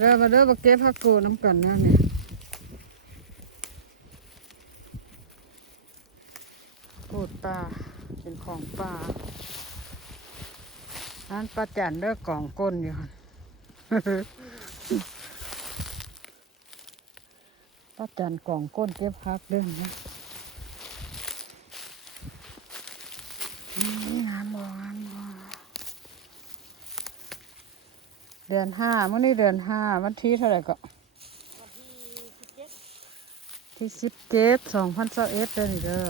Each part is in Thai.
เด้อมาเด้อมาเก็บผักกูดน้ำกันนะเนี่ยกูดปลาเป็นของปลาร้านปลาจันเด้อกล่องก้นอยู่ค่ะ ปลาจันกล่องก้นเก็บผักเด้อนะงามบ่งามบ่เดือน5มื้อนี้เดือน5วันที่เท่าไหร่ก็วันที่ที่17/2021เด้อนี่เด้อ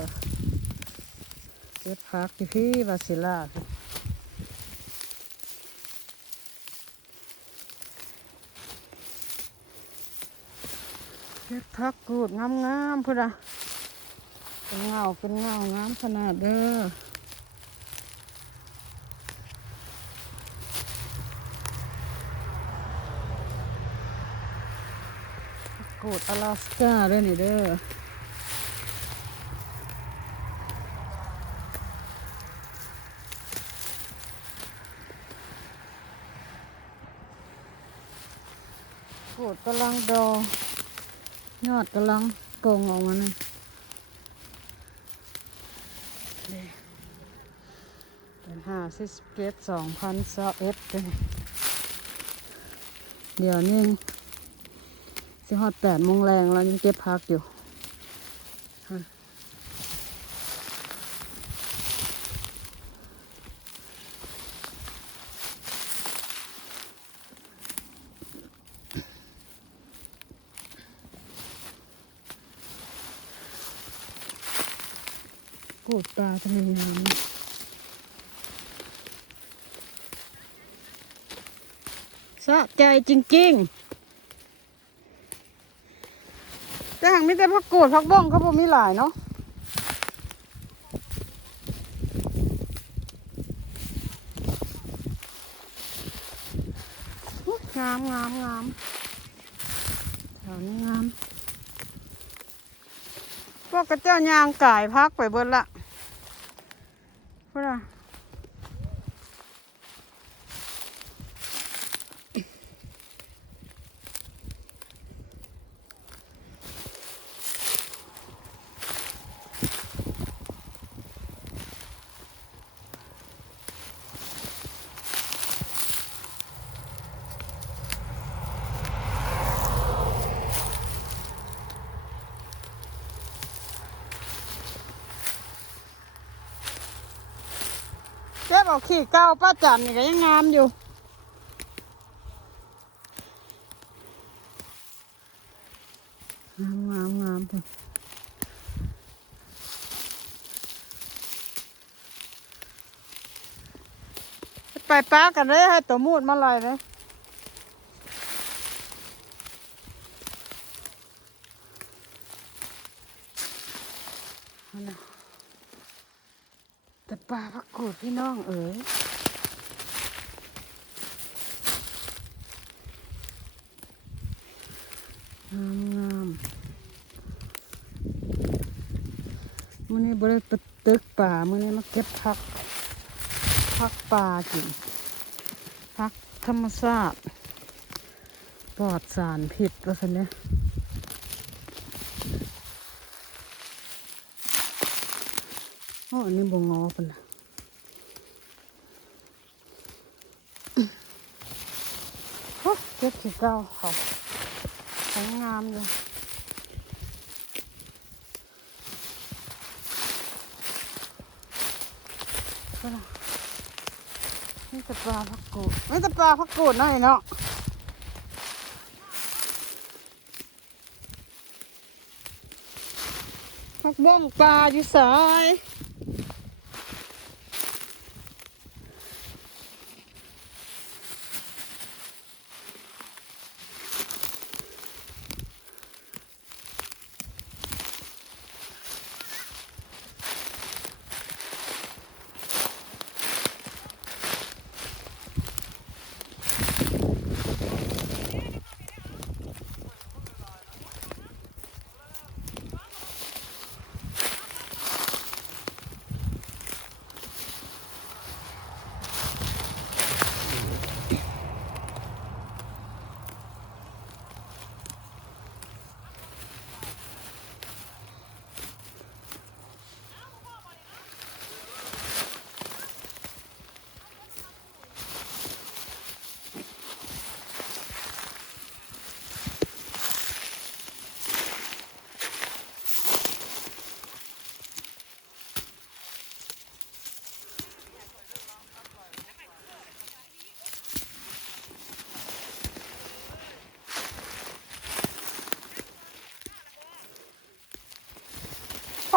เก็บผักที่พี่วาศิลาเก็บผักกูดงามๆพุ่นน่ะเป็นเงางามขนาดเด้อกูดอลาสก้าเด้อนี่เด้อกูดกำลังดองยอดกำลังโป่งออกมาเนี่ยเป็น17/2021เดี๋ยวนี้สิฮอด8 โมงแรงแล้วยังเก็บผักอยู่กูดปลาทะเลน้ำสะใจจริงๆแต่หางมีแต่ผักกูดผักบ้องเขาบ่มีหลายเนาะงามแถวนี้งามพวกกระเจ้ายางก่ายพักไปเบิดละเพื่อเก็บเอาขี้เก้าป้าจันนี่ก็ยังงามอยู่งามเถอะไปป้ากันเลยให้ตัวมูดมาลอยเลยแต่ปลาพักกูดพี่น้องเอ๋ยงามมื้อนี้บ่ได้ไปตึกป่ามื้อนี้มาเก็บผักป่ากินผักธรรมชาติปลอดสารพิษว่าซั่นเนี่ยอ๋ออันนี้บ่งอปานน่ะโอ้เก็บขี้เก้าเขางามเลยนี่จะปลาพักกูดไม่จะปลาพักกูดหน่อยเนาะพักบ้องปลาอยู่สาย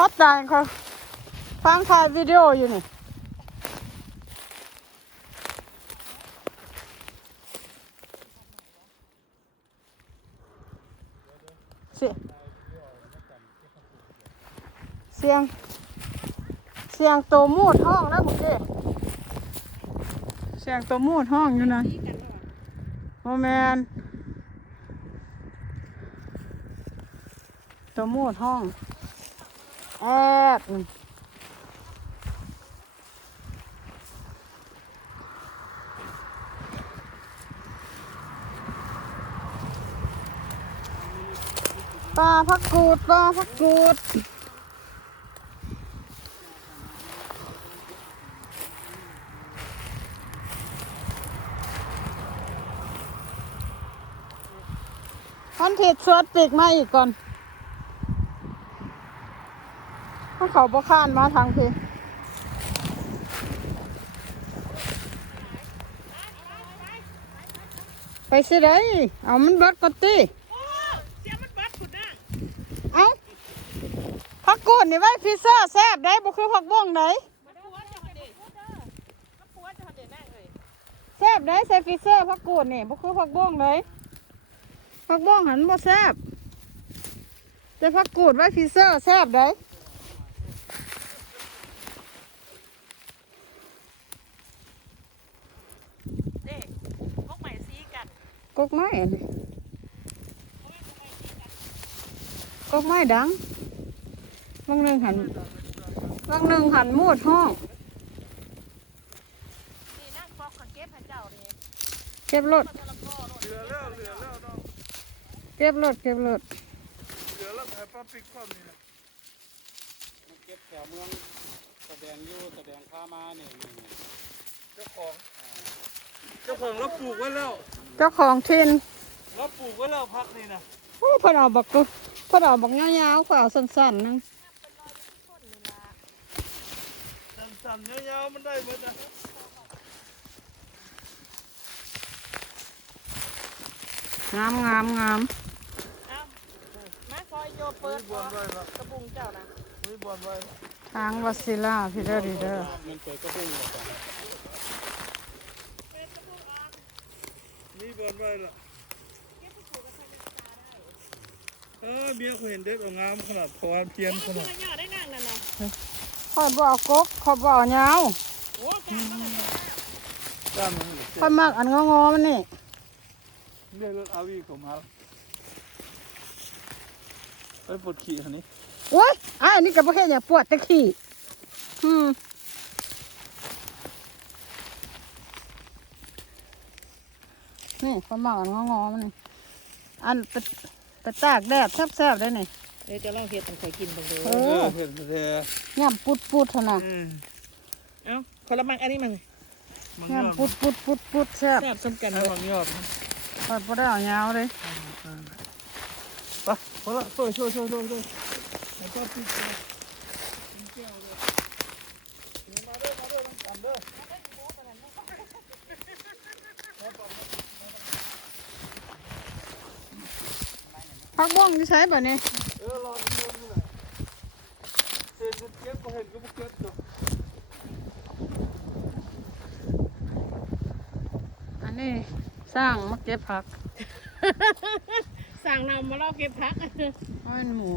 อตายเขาฟังถ่ายวิดีโออยู่นี่เสียงตัวมูดห้องแล้วผมดิเสียงตัวมูดห้องอยู่นะโมแมนตัวมูดห้องแอบปลาพักกูดพันเทศสวดปีกมาอีกก่อนถ้าเขาบ่ข้านมาทางพี่ไปสิได้เอามันเบิดก่อนติเอาผักกูดนี่ไว้พิซซ่าแซ่บได้บ่คือผักบ้งได้แซ่บได้ใส่ฟิเซอร์ผักกูดนี่บ่คือผักบ้งได้ผักบ้งหันบ่แซ่บแต่ผักกูดไว้ฟิเซอร์แซ่บได้กกไม้อันนี้กกไม้ดังบางหนึ่งหันมูดห้องเก็บรถเก็บรถเหลือแล้วให้ป้าปิ๊กความนี่นะมันเก็บแถวเมืองแสดงข้ามาเนี่ยเจ้าของเราปลูกไว้แล้วเจ้าของทินเราปลูกไว้แล้วพักนี่นะโอ้พอเอาบักยาวๆพอเอาสั้นๆนึงสั้นๆยาวๆมันได้หมดนะงามมาคอยโยเปิดกระบุงเจ้านะทางวัซิล่าพี่เด้อดีเด้อมันเปิดกระบุงนี่บอลไว้ละเมียเขาเห็นเด็กเอางามขนาดพอเพียนขนาดคอยบอกกกคอยบอกยาวคอยมากอันงอมันนี่เรียกรถอาวีของมาไปปวดขี่อันนี้โอ้ยอันนี้กับประเทศเนี่ยปวดตะขี่นี่คอยมากอันงอมันนี่อันไปตากแดดแซ่บๆได้นี่เดี๋ยวจะลองเห็ดต้องคอยกินตรงนี้เห็ดเลยย่ำปุดเท่านั้นเอ้าคนละมังอันนี้มันย่ำปุดแซ่บสมกันเลยพอได้เอายาวเลยไปพอละช่วยแล้วก็ปิดมาเด้อกันเด้อพักบ้องที่ใช้แบบนี้รอดูเลยเห็นเก็บก็เห็นก็เก็บตัวอันนี้สร้างมาเก็บผักสั่งนำมาเล่าเก็บพักอ้อยหมู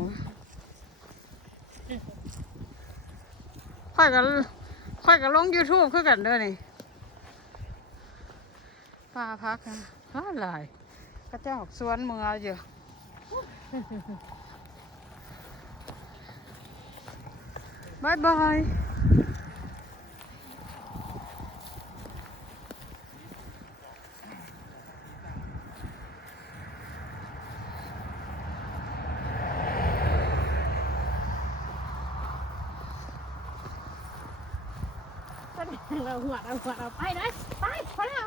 ค่อยกันลง YouTube คือกันเด้อนี่ปลาพักนะหลายก็เจ้าสวนเมืองอยู่บายเราหัวเราไปเลยไปพอแล้ว